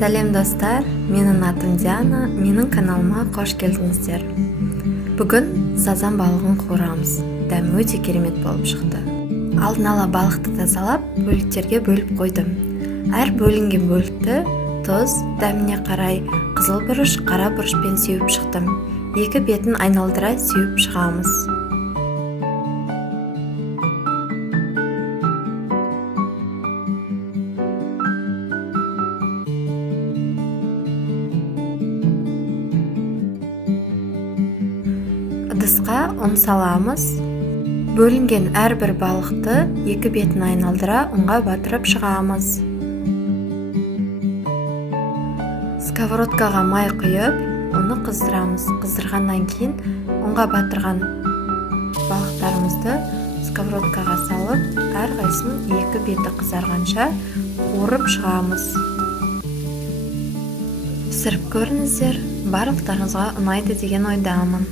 Сәлем достар, менің атым Диана, менің каналыма қош келдіңіздер. Бүгін сазан балығын қуырамыз. Дәмі өте керемет болып шықты. Алдын ала балықты тазалап, бөліктерге бөліп қойдым. Әр бөлінген бөлікті тұз, дәміне қарай қызыл бұрыш, қара бұрышпен сеуіп шықтым. Екі бетін айналдыра сеуіп шығамыз. Ыдысқа ұн саламыз. Бөлінген әрбір балықты екі бетін айналдыра ұнға батырып шығамыз. Сковородкаға май құйып, оны қыздырамыз. Қыздырғаннан кейін ұнға батырған балықтарымызды сковородкаға салып, әрқайсының екі беті қызарғанша қуырып шығамыз. Пісіріп көріңіздер, барлықтарыңызға ұнайды деген ойдамын.